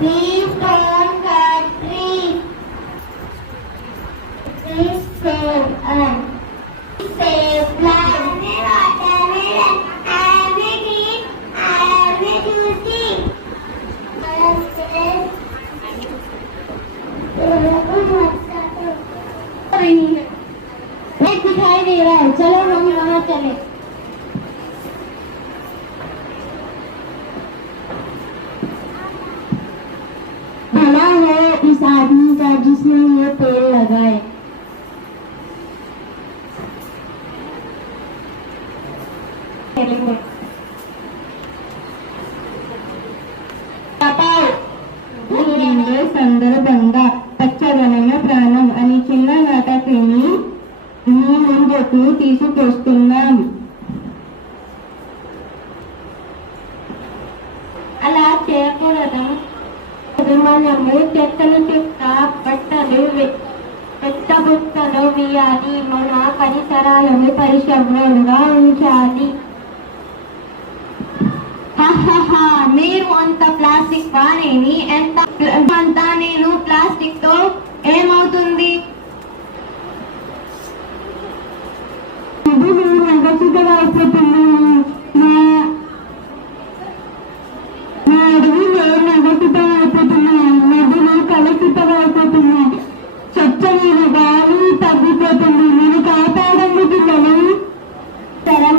Please don't cut trees. Please save us. Save lives. दिखाई दे रहा है, चलो हम वहाँ चले। भला है इस आदमी का जिसने ये पेड़ लगाए। సందర్భంగా పచ్చదనమే ప్రాణం అని చిన్న నాటకుని మీ ముందుకు తీసుకొస్తున్నాం. అలా చేయకూడదు. మనము చెత్తలు చుట్ట బట్టలు పెట్టబుట్టలు వేయాలి. మన పరిసరాలను పరిశుభ్రంగా ఉంచాలి. మీరు అంత ప్లాస్టిక్ వాడేని ఎంత నేను ప్లాస్టిక్ తో ఏమవుతుంది?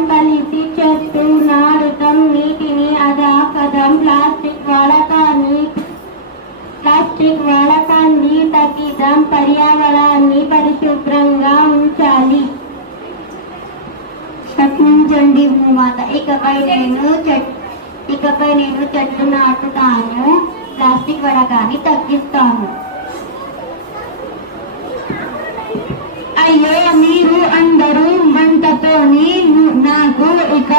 కలిసి చెట్టు నాటడం, నీటిని అదా కదం, ప్లాస్టిక్ వాడకాన్ని తగ్గిద్దాం, పర్యావరణాన్ని పరిశుభ్రంగా ఉంచాలి. ప్రశ్నించండి భూమాత. ఇకపై నేను చెట్లు నాటుతాను, ప్లాస్టిక్ వాడకాన్ని తగ్గిస్తాను. అయ్యో మీరు అందరూ మంటతోని నాకు ఇక